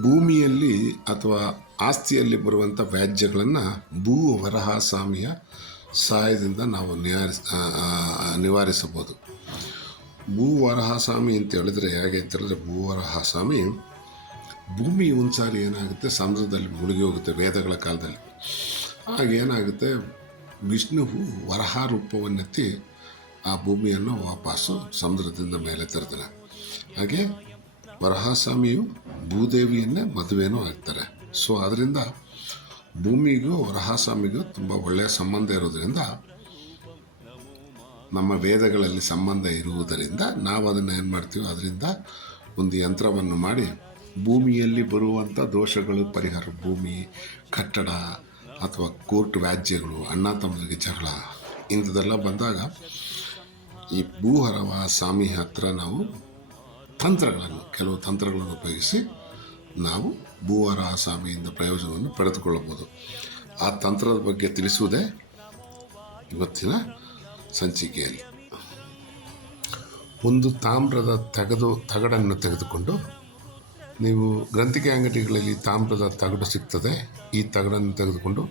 ಭೂಮಿಯಲ್ಲಿ ಅಥವಾ ಆಸ್ತಿಯಲ್ಲಿ ಬರುವಂಥ ವ್ಯಾಜ್ಯಗಳನ್ನು ಭೂ ವರಹ ಸ್ವಾಮಿಯ ಸಹಾಯದಿಂದ ನಾವು ನಿವಾರಿಸ ನಿವಾರಿಸಬಹುದು ಭೂ ವರಹ ಸ್ವಾಮಿ ಅಂತ ಹೇಳಿದ್ರೆ ಹೇಗೆ ಅಂತ ಹೇಳಿದ್ರೆ ಭೂ ವರಹ ಸ್ವಾಮಿ ಭೂಮಿ ಒಂದ್ಸಾರಿ ಏನಾಗುತ್ತೆ ಸಮುದ್ರದಲ್ಲಿ ಮುಳುಗಿ ಹೋಗುತ್ತೆ ವೇದಗಳ ಕಾಲದಲ್ಲಿ. ಹಾಗೇನಾಗುತ್ತೆ ವಿಷ್ಣುವು ವರಹ ರೂಪವನ್ನೆತ್ತಿ ಆ ಭೂಮಿಯನ್ನು ವಾಪಸ್ಸು ಸಮುದ್ರದಿಂದ ಮೇಲೆ ತರ್ತಾನೆ ಹಾಗೆ ವರಹಸ್ವಾಮಿಯು ಭೂದೇವಿಯನ್ನೇ ಮದುವೆನೂ ಆಗ್ತಾರೆ. ಸೊ ಅದರಿಂದ ಭೂಮಿಗೂ ವರಹಾಸ್ವಾಮಿಗೂ ತುಂಬ ಒಳ್ಳೆಯ ಸಂಬಂಧ ಇರೋದರಿಂದ, ನಮ್ಮ ವೇದಗಳಲ್ಲಿ ಸಂಬಂಧ ಇರುವುದರಿಂದ ನಾವು ಅದನ್ನು ಏನು ಮಾಡ್ತೀವಿ ಅದರಿಂದ ಒಂದು ಯಂತ್ರವನ್ನು ಮಾಡಿ ಭೂಮಿಯಲ್ಲಿ ಬರುವಂಥ ದೋಷಗಳು, ಪರಿಹಾರ ಭೂಮಿ, ಕಟ್ಟಡ ಅಥವಾ ಕೋರ್ಟ್ ವ್ಯಾಜ್ಯಗಳು, ಅಣ್ಣ ತಮ್ಮಗೆ ಜಗಳ ಇಂಥದ್ದೆಲ್ಲ ಬಂದಾಗ ಈ ಭೂಹರವ ಸ್ವಾಮಿ ಹತ್ರ ನಾವು ತಂತ್ರಗಳನ್ನು, ಕೆಲವು ತಂತ್ರಗಳನ್ನು ಉಪಯೋಗಿಸಿ ನಾವು ಭೂವಾರ ಸ್ವಾಮಿಯಿಂದ ಪ್ರಯೋಜನವನ್ನು ಪಡೆದುಕೊಳ್ಳಬಹುದು. ಆ ತಂತ್ರದ ಬಗ್ಗೆ ತಿಳಿಸುವುದೇ ಇವತ್ತಿನ ಸಂಚಿಕೆಯಲ್ಲಿ. ಒಂದು ತಾಮ್ರದ ತಗದು, ತಗಡನ್ನು ತೆಗೆದುಕೊಂಡು ನೀವು ಗ್ರಂಥಿಕೆ ಅಂಗಡಿಗಳಲ್ಲಿ ತಾಮ್ರದ ತಗಡು ಸಿಗ್ತದೆ, ಈ ತಗಡನ್ನು ತೆಗೆದುಕೊಂಡು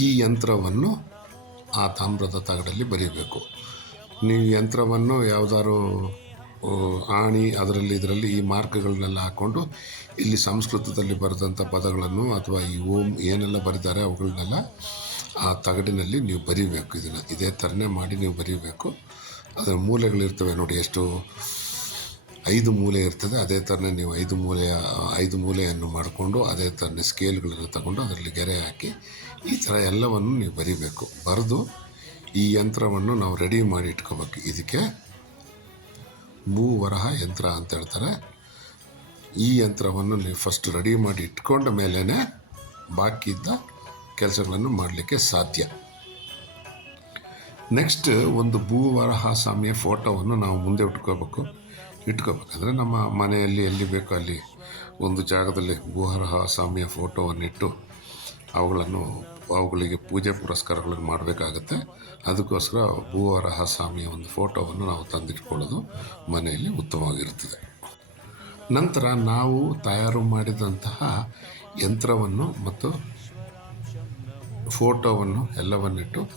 ಈ ಯಂತ್ರವನ್ನು ಆ ತಾಮ್ರದ ತಗಡಲ್ಲಿ ಬರೀಬೇಕು ನೀವು ಯಂತ್ರವನ್ನು ಯಾವುದಾದ್ರು ಆಣಿ ಅದರಲ್ಲಿ ಇದರಲ್ಲಿ ಈ ಮಾರ್ಕ್ಗಳನ್ನೆಲ್ಲ ಹಾಕ್ಕೊಂಡು ಇಲ್ಲಿ ಸಂಸ್ಕೃತದಲ್ಲಿ ಬರೆದಂಥ ಪದಗಳನ್ನು ಅಥವಾ ಈ ಓಂ ಏನೆಲ್ಲ ಬರೀತಾರೆ ಅವುಗಳನ್ನೆಲ್ಲ ಆ ತಗಡಿನಲ್ಲಿ ನೀವು ಬರೀಬೇಕು. ಇದನ್ನು ಇದೇ ಥರನೇ ಮಾಡಿ ನೀವು ಬರೀಬೇಕು. ಅದರ ಮೂಲೆಗಳಿರ್ತವೆ ನೋಡಿ, ಎಷ್ಟು ಐದು ಮೂಲೆ ಇರ್ತದೆ. ಅದೇ ಥರನೇ ನೀವು ಐದು ಮೂಲೆಯ, ಐದು ಮೂಲೆಯನ್ನು ಮಾಡಿಕೊಂಡು ಅದೇ ಥರನೇ ಸ್ಕೇಲ್ಗಳನ್ನು ತಗೊಂಡು ಅದರಲ್ಲಿ ಗೆರೆ ಹಾಕಿ ಈ ಥರ ಎಲ್ಲವನ್ನು ನೀವು ಬರಿಬೇಕು. ಬರೆದು ಈ ಯಂತ್ರವನ್ನು ನಾವು ರೆಡಿ ಮಾಡಿ ಇಟ್ಕೋಬೇಕು. ಇದಕ್ಕೆ ಭೂವರಹ ಯಂತ್ರ ಅಂತ ಹೇಳ್ತಾರೆ. ಈ ಯಂತ್ರವನ್ನು ನೀವು ಫಸ್ಟ್ ರೆಡಿ ಮಾಡಿ ಇಟ್ಕೊಂಡ ಮೇಲೇ ಬಾಕಿ ಕೆಲಸಗಳನ್ನು ಮಾಡಲಿಕ್ಕೆ ಸಾಧ್ಯ. ನೆಕ್ಸ್ಟ್ ಒಂದು ಭೂವರಹ ಸ್ವಾಮಿಯ ಫೋಟೋವನ್ನು ನಾವು ಮುಂದೆ ಇಟ್ಕೋಬೇಕು ಇಟ್ಕೋಬೇಕಂದ್ರೆ ನಮ್ಮ ಮನೆಯಲ್ಲಿ ಎಲ್ಲಿ ಬೇಕೋ ಅಲ್ಲಿ ಒಂದು ಜಾಗದಲ್ಲಿ ಭೂವರಹ ಸ್ವಾಮಿಯ ಫೋಟೋವನ್ನು ಇಟ್ಟು ಅವುಗಳನ್ನು ಅವುಗಳಿಗೆ ಪೂಜೆ ಪುರಸ್ಕಾರಗಳನ್ನು ಮಾಡಬೇಕಾಗತ್ತೆ. ಅದಕ್ಕೋಸ್ಕರ ಭೂವರಹ ಸ್ವಾಮಿಯ ಒಂದು ಫೋಟೋವನ್ನು ನಾವು ತಂದಿಟ್ಕೊಳ್ಳೋದು ಮನೆಯಲ್ಲಿ ಉತ್ತಮವಾಗಿರುತ್ತದೆ. ನಂತರ ನಾವು ತಯಾರು ಮಾಡಿದಂತಹ ಯಂತ್ರವನ್ನು ಮತ್ತು ಫೋಟೋವನ್ನು ಎಲ್ಲವನ್ನಿಟ್ಟು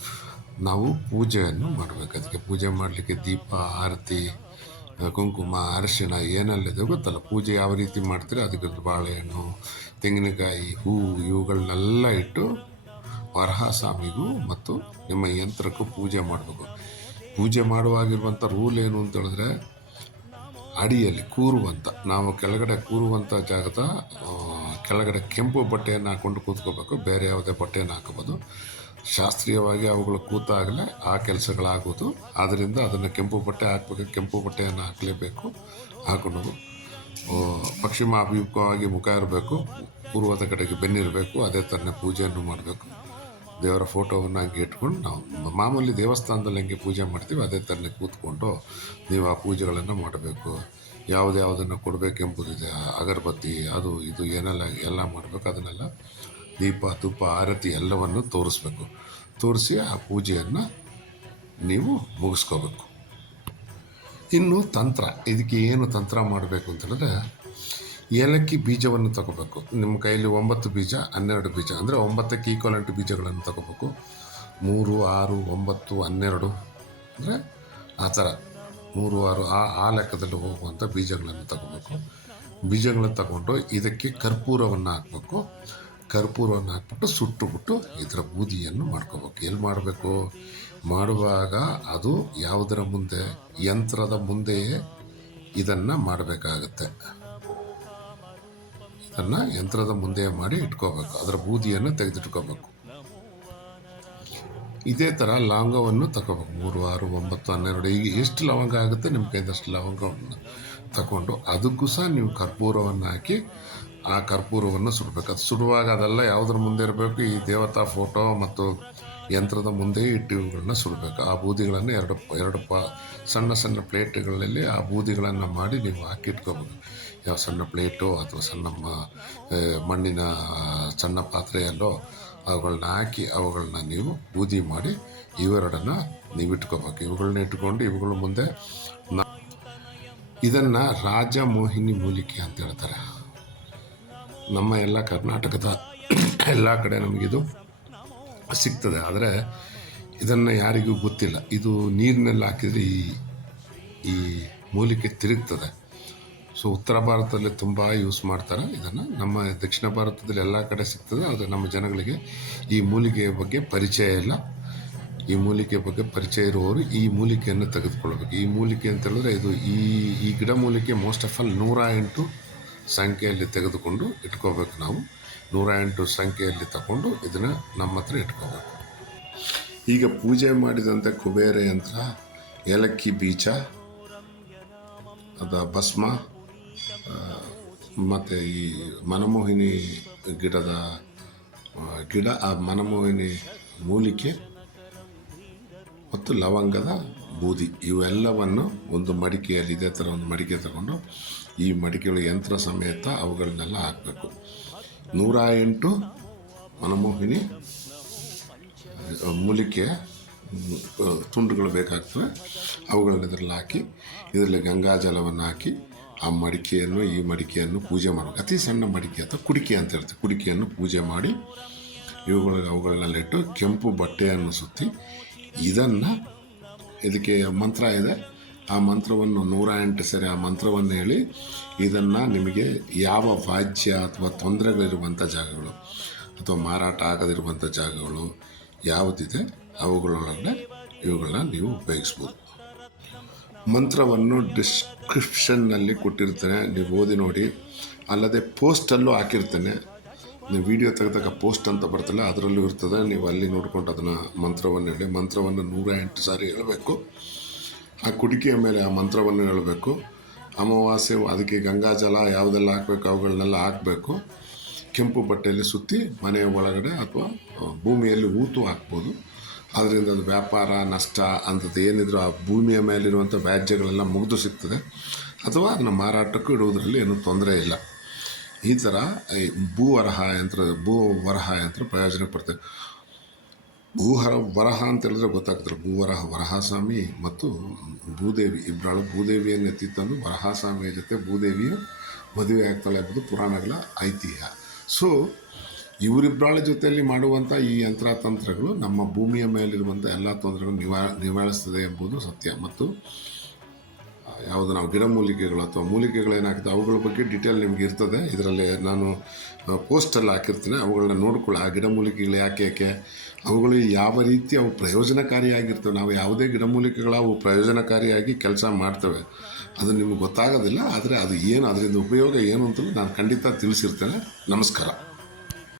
ನಾವು ಪೂಜೆಯನ್ನು ಮಾಡಬೇಕು ಅದಕ್ಕೆ ಪೂಜೆ ಮಾಡಲಿಕ್ಕೆ ದೀಪ, ಆರತಿ ಕುಂಕುಮ, ಅರಿಶಿಣ ಏನೆಲ್ಲಿದೆ ಗೊತ್ತಲ್ಲ, ಪೂಜೆ ಯಾವ ರೀತಿ ಮಾಡ್ತೀರಿ ಅದಕ್ಕೆ ಬಾಳೆಹಣ್ಣು, ತೆಂಗಿನಕಾಯಿ, ಹೂವು, ಇವುಗಳನ್ನೆಲ್ಲ ಇಟ್ಟು ವರಹ ಸ್ವಾಮಿಗೂ ಮತ್ತು ನಿಮ್ಮ ಯಂತ್ರಕ್ಕೂ ಪೂಜೆ ಮಾಡಬೇಕು. ಪೂಜೆ ಮಾಡುವಾಗಿರುವಂಥ ರೂಲ್ ಏನು ಅಂತ ಹೇಳಿದ್ರೆ, ಅಡಿಯಲ್ಲಿ ಕೂರುವಂಥ, ನಾವು ಕೆಳಗಡೆ ಕೂರುವಂಥ ಜಾಗದ ಕೆಳಗಡೆ ಕೆಂಪು ಬಟ್ಟೆಯನ್ನು ಹಾಕ್ಕೊಂಡು ಕೂತ್ಕೋಬೇಕು, ಬೇರೆ ಯಾವುದೇ ಬಟ್ಟೆಯನ್ನು ಹಾಕೋಬೋದು ಶಾಸ್ತ್ರೀಯವಾಗಿ ಅವುಗಳು ಕೂತಾಗಲೇ ಆ ಕೆಲಸಗಳಾಗೋದು. ಆದ್ದರಿಂದ ಅದನ್ನು ಕೆಂಪು ಬಟ್ಟೆ ಹಾಕ್ಬೇಕು ಕೆಂಪು ಬಟ್ಟೆಯನ್ನು ಹಾಕಲೇಬೇಕು ಹಾಕೊಂಡು ಆ, ಪಶ್ಚಿಮ ಅಭಿಮುಖವಾಗಿ ಮುಖ ಇರಬೇಕು ಪೂರ್ವದ ಕಡೆಗೆ ಬೆನ್ನಿರಬೇಕು ಅದೇ ಥರನೇ ಪೂಜೆಯನ್ನು ಮಾಡಬೇಕು. ದೇವರ ಫೋಟೋವನ್ನು ಹಂಗೆ ಇಟ್ಕೊಂಡು ನಾವು ಮಾಮೂಲಿ ದೇವಸ್ಥಾನದಲ್ಲಿ ಹೆಂಗೆ ಪೂಜೆ ಮಾಡ್ತೀವಿ ಅದೇ ಥರನೇ ಕೂತ್ಕೊಂಡು ನೀವು ಆ ಪೂಜೆಗಳನ್ನು ಮಾಡಬೇಕು. ಯಾವುದ್ಯಾವುದನ್ನು ಕೊಡಬೇಕೆಂಬುದಿದೆ ಅಗರಬತ್ತಿ ಅದು ಇದು ಏನೆಲ್ಲ ಎಲ್ಲ ಮಾಡಬೇಕು ಅದನ್ನೆಲ್ಲ ದೀಪ ತುಪ್ಪ ಆರತಿ ಎಲ್ಲವನ್ನು ತೋರಿಸ್ಬೇಕು. ತೋರಿಸಿ ಆ ಪೂಜೆಯನ್ನು ನೀವು ಮುಗಿಸ್ಕೋಬೇಕು. ಇನ್ನು ತಂತ್ರ, ಇದಕ್ಕೆ ಏನು ತಂತ್ರ ಮಾಡಬೇಕು ಅಂತ ಹೇಳಿದ್ರೆ, ಏಲಕ್ಕಿ ಬೀಜವನ್ನು ತಗೋಬೇಕು. ನಿಮ್ಮ ಕೈಯಲ್ಲಿ ಒಂಬತ್ತು ಬೀಜ, ಹನ್ನೆರಡು ಬೀಜ, ಅಂದರೆ ಒಂಬತ್ತಕ್ಕೆ ಈಕ್ವಲೆಂಟ್ ಬೀಜಗಳನ್ನು ತಗೋಬೇಕು. ಮೂರು, ಆರು, ಒಂಬತ್ತು, ಹನ್ನೆರಡು, ಅಂದರೆ ಆ ಥರ. ಮೂರು, ಆರು, ಆ ಆ ಲೆಕ್ಕದಲ್ಲಿ ಹೋಗುವಂಥ ಬೀಜಗಳನ್ನು ತಗೋಬೇಕು. ಬೀಜಗಳನ್ನು ತಗೊಂಡು ಇದಕ್ಕೆ ಕರ್ಪೂರವನ್ನು ಹಾಕಬೇಕು. ಕರ್ಪೂರವನ್ನು ಹಾಕ್ಬಿಟ್ಟು ಸುಟ್ಟುಬಿಟ್ಟು ಇದರ ಬೂದಿಯನ್ನು ಮಾಡ್ಕೋಬೇಕು. ಎಲ್ಲಿ ಮಾಡಬೇಕು? ಮಾಡುವಾಗ ಅದು ಯಾವುದರ ಮುಂದೆ? ಯಂತ್ರದ ಮುಂದೆಯೇ ಇದನ್ನು ಮಾಡಬೇಕಾಗತ್ತೆ. ಇದನ್ನು ಯಂತ್ರದ ಮುಂದೆ ಮಾಡಿ ಇಟ್ಕೋಬೇಕು. ಅದರ ಬೂದಿಯನ್ನು ತೆಗೆದಿಟ್ಕೋಬೇಕು. ಇದೇ ಥರ ಲವಂಗವನ್ನು ತಗೋಬೇಕು. ಮೂರು, ಆರು, ಒಂಬತ್ತು, ಹನ್ನೆರಡು ಈಗ ಎಷ್ಟು ಲವಂಗ ಆಗುತ್ತೆ? ನಿಮ್ಮ ಕೈದಷ್ಟು ಲವಂಗವನ್ನು ತಗೊಂಡು ಅದಕ್ಕೂ ಸಹ ನೀವು ಕರ್ಪೂರವನ್ನು ಹಾಕಿ ಆ ಕರ್ಪೂರವನ್ನು ಸುಡಬೇಕು. ಅದು ಸುಡುವಾಗ ಅದೆಲ್ಲ ಯಾವುದ್ರ ಮುಂದೆ ಇರಬೇಕು? ಈ ದೇವತಾ ಫೋಟೋ ಮತ್ತು ಯಂತ್ರದ ಮುಂದೆ ಇಟ್ಟು ಇವುಗಳನ್ನ ಸುಡಬೇಕು. ಆ ಬೂದಿಗಳನ್ನು ಎರಡು ಎರಡು ಪ, ಸಣ್ಣ ಸಣ್ಣ ಪ್ಲೇಟ್ಗಳಲ್ಲಿ ಆ ಬೂದಿಗಳನ್ನು ಮಾಡಿ ನೀವು ಹಾಕಿಟ್ಕೋಬೇಕು ಯಾವ ಸಣ್ಣ ಪ್ಲೇಟು ಅಥವಾ ಸಣ್ಣ ಮಣ್ಣಿನ ಸಣ್ಣ ಪಾತ್ರೆಯಲ್ಲೋ ಅವುಗಳನ್ನ ಹಾಕಿ ಅವುಗಳನ್ನ ನೀವು ಬೂದಿ ಮಾಡಿ ಇವೆರಡನ್ನು ನೀವು ಇಟ್ಕೋಬೇಕು ಇವುಗಳನ್ನ ಇಟ್ಕೊಂಡು ಇವುಗಳ ಮುಂದೆ ಇದನ್ನು ರಾಜಮೋಹಿನಿ ಮೂಲಿಕೆ ಅಂತ ಹೇಳ್ತಾರೆ. ನಮ್ಮ ಎಲ್ಲ ಕರ್ನಾಟಕದ ಎಲ್ಲ ಕಡೆ ನಮಗಿದು ಸಿಗ್ತದೆ. ಆದರೆ ಇದನ್ನು ಯಾರಿಗೂ ಗೊತ್ತಿಲ್ಲ. ಇದು ನೀರಿನಲ್ಲಿ ಹಾಕಿದರೆ ಈ ಈ ಮೂಲಿಕೆ ತಿರುಗ್ತದೆ. ಸೊ ಉತ್ತರ ಭಾರತದಲ್ಲಿ ತುಂಬ ಯೂಸ್ ಮಾಡ್ತಾರೆ ಇದನ್ನು. ನಮ್ಮ ದಕ್ಷಿಣ ಭಾರತದಲ್ಲಿ ಎಲ್ಲ ಕಡೆ ಸಿಗ್ತದೆ, ಆದರೆ ನಮ್ಮ ಜನಗಳಿಗೆ ಈ ಮೂಲಿಕೆಯ ಬಗ್ಗೆ ಪರಿಚಯ ಇಲ್ಲ. ಈ ಮೂಲಿಕೆ ಬಗ್ಗೆ ಪರಿಚಯ ಇರುವವರು ಈ ಮೂಲಿಕೆಯನ್ನು ತೆಗೆದುಕೊಳ್ಬೇಕು ಈ ಮೂಲಿಕೆ ಅಂತ ಹೇಳಿದ್ರೆ ಇದು ಈ ಈ ಗಿಡ ಮೂಲಿಕೆ ಮೋಸ್ಟ್ ಆಫ್ ಆಲ್ ನೂರ ಎಂಟು ಸಂಖ್ಯೆಯಲ್ಲಿ ತೆಗೆದುಕೊಂಡು ಇಟ್ಕೋಬೇಕು ನಾವು. ನೂರ ಎಂಟು ಸಂಖ್ಯೆಯಲ್ಲಿ ತಗೊಂಡು ಇದನ್ನು ನಮ್ಮ ಹತ್ರ ಇಟ್ಕೋಬೇಕು. ಈಗ ಪೂಜೆ ಮಾಡಿದಂಥ ಕುಬೇರ ಯಂತ್ರ, ಏಲಕ್ಕಿ ಬೀಜ, ಅದ ಭಸ್ಮ ಮತ್ತು ಈ ಮನಮೋಹಿನಿ ಗಿಡದ ಗಿಡ, ಆ ಮನಮೋಹಿನಿ ಮೂಲಿಕೆ, ಮತ್ತು ಲವಂಗದ ಬೂದಿ ಇವೆಲ್ಲವನ್ನು ಒಂದು ಮಡಿಕೆಯಲ್ಲಿ ಇದೇ ಥರ ಒಂದು ಮಡಿಕೆ ತಗೊಂಡು ಈ ಮಡಿಕೆಗಳು ಯಂತ್ರ ಸಮೇತ ಅವುಗಳನ್ನೆಲ್ಲ ಹಾಕಬೇಕು. ನೂರ ಎಂಟು ಮನಮೋಹಿನಿ ಮೂಲಿಕೆ ತುಂಡುಗಳು ಬೇಕಾಗ್ತವೆ. ಅವುಗಳನ್ನ ಇದರಲ್ಲಿ ಹಾಕಿ, ಇದರಲ್ಲಿ ಗಂಗಾಜಲವನ್ನು ಹಾಕಿ ಆ ಮಡಿಕೆಯನ್ನು, ಈ ಮಡಿಕೆಯನ್ನು ಪೂಜೆ ಮಾಡಬೇಕು. ಅತಿ ಸಣ್ಣ ಮಡಿಕೆ ಅಥವಾ ಕುಡಿಕೆ ಅಂತ ಹೇಳ್ತೀವಿ ಕುಡಿಕೆಯನ್ನು ಪೂಜೆ ಮಾಡಿ ಇವುಗಳಿಗೆ ಅವುಗಳನ್ನೆಲ್ಲ ಇಟ್ಟು ಕೆಂಪು ಬಟ್ಟೆಯನ್ನು ಸುತ್ತಿ ಇದನ್ನು ಇದಕ್ಕೆ ಮಂತ್ರ ಇದೆ. ಆ ಮಂತ್ರವನ್ನು ನೂರ ಎಂಟು ಸರಿ ಆ ಮಂತ್ರವನ್ನು ಹೇಳಿ ಇದನ್ನು ನಿಮಗೆ ಯಾವ ವಾಜ್ಯ ಅಥವಾ ತೊಂದರೆಗಳಿರುವಂಥ ಜಾಗಗಳು ಅಥವಾ ಮಾರಾಟ ಆಗದಿರುವಂಥ ಜಾಗಗಳು ಯಾವುದಿದೆ ಅವುಗಳೊಳಗಡೆ ಇವುಗಳನ್ನ ನೀವು ಉಪಯೋಗಿಸ್ಬೋದು. ಮಂತ್ರವನ್ನು ಡಿಸ್ಕ್ರಿಪ್ಷನ್ನಲ್ಲಿ ಕೊಟ್ಟಿರ್ತೇನೆ. ನೀವು ಓದಿ ನೋಡಿ. ಅಲ್ಲದೆ ಪೋಸ್ಟಲ್ಲೂ ಹಾಕಿರ್ತೇನೆ. ವಿಡಿಯೋ ತೆಗೆದಾಗ ಪೋಸ್ಟ್ ಅಂತ ಬರ್ತಲ್ಲ, ಅದರಲ್ಲೂ ಇರ್ತದೆ. ನೀವು ಅಲ್ಲಿ ನೋಡ್ಕೊಂಡು ಅದನ್ನು ಮಂತ್ರವನ್ನು ಹೇಳಿ, ಮಂತ್ರವನ್ನು ನೂರ ಎಂಟು ಸಾರಿ ಹೇಳಬೇಕು. ಆ ಕುಡಿಕೆಯ ಮೇಲೆ ಆ ಮಂತ್ರವನ್ನು ಹೇಳಬೇಕು. ಅಮಾವಾಸ್ಯೆ, ಅದಕ್ಕೆ ಗಂಗಾಜಲ ಯಾವುದೆಲ್ಲ ಹಾಕಬೇಕು ಅವುಗಳನ್ನೆಲ್ಲ ಹಾಕಬೇಕು. ಕೆಂಪು ಬಟ್ಟೆಯಲ್ಲಿ ಸುತ್ತಿ ಮನೆಯ ಒಳಗಡೆ ಅಥವಾ ಭೂಮಿಯಲ್ಲಿ ಊತು ಹಾಕ್ಬೋದು. ಅದರಿಂದ ಅದು ವ್ಯಾಪಾರ, ನಷ್ಟ ಅಂಥದ್ದು ಏನಿದ್ರು ಆ ಭೂಮಿಯ ಮೇಲಿರುವಂಥ ವ್ಯಾಜ್ಯಗಳೆಲ್ಲ ಮುಗಿದು ಸಿಗ್ತದೆ. ಅಥವಾ ಅದನ್ನು ಮಾರಾಟಕ್ಕೂ ಇಡುವುದರಲ್ಲಿ ಏನೂ ತೊಂದರೆ ಇಲ್ಲ. ಈ ಥರ ಈ ಭೂವರಹ ಯಂತ್ರ, ಭೂ ವರಹ ಯಂತ್ರ ಪ್ರಯೋಜನ ಬರ್ತದೆ ಭೂಹರ ವರಹ ಅಂತ ಹೇಳಿದ್ರೆ ಗೊತ್ತಾಗ್ತದೆ. ಭೂವರಹ ವರಹಾಸ್ವಾಮಿ ಮತ್ತು ಭೂದೇವಿ. ಇಬ್ಬರಾಳು ಭೂದೇವಿಯನ್ನು ಎತ್ತಿ ತಂದು ವರಹಸ್ವಾಮಿಯ ಜೊತೆ ಭೂದೇವಿಯು ಮದುವೆ ಆಗ್ತಾಳೆ ಎಂಬುದು ಪುರಾಣಗಳ ಐತಿಹ್ಯ. ಸೊ ಇವರಿಬ್ಬರಾಳ ಜೊತೆಯಲ್ಲಿ ಮಾಡುವಂಥ ಈ ಯಂತ್ರತಂತ್ರಗಳು ನಮ್ಮ ಭೂಮಿಯ ಮೇಲಿರುವಂಥ ಎಲ್ಲ ತೊಂದರೆಗಳು ನಿವಾ ನಿವಾರಿಸ್ತದೆ ಎಂಬುದು ಸತ್ಯ. ಮತ್ತು ಯಾವುದು ನಾವು ಗಿಡಮೂಲಿಕೆಗಳು ಅಥವಾ ಮೂಲಿಕೆಗಳು ಏನಾಗ್ತದೆ ಅವುಗಳ ಬಗ್ಗೆ ಡಿಟೇಲ್ ನಿಮಗೆ ಇರ್ತದೆ. ಇದರಲ್ಲಿ ನಾನು ಪೋಸ್ಟಲ್ಲಿ ಹಾಕಿರ್ತೀನಿ. ಅವುಗಳನ್ನ ನೋಡ್ಕೊಳ್ಳಿ. ಆ ಗಿಡಮೂಲಿಕೆಗಳು ಯಾಕೆ ಯಾಕೆ? ಅವುಗಳು ಯಾವ ರೀತಿ ಅವು ಪ್ರಯೋಜನಕಾರಿಯಾಗಿರ್ತವೆ? ನಾವು ಯಾವುದೇ ಗಿಡಮೂಲಿಕೆಗಳು ಅವು ಪ್ರಯೋಜನಕಾರಿಯಾಗಿ ಕೆಲಸ ಮಾಡ್ತವೆ. ಅದು ನಿಮ್ಗೆ ಗೊತ್ತಾಗೋದಿಲ್ಲ, ಆದರೆ ಅದು ಏನು, ಅದರಿಂದ ಉಪಯೋಗ ಏನು ಅಂತಲೂ ನಾನು ಖಂಡಿತ ತಿಳಿಸಿರ್ತೇನೆ. ನಮಸ್ಕಾರ.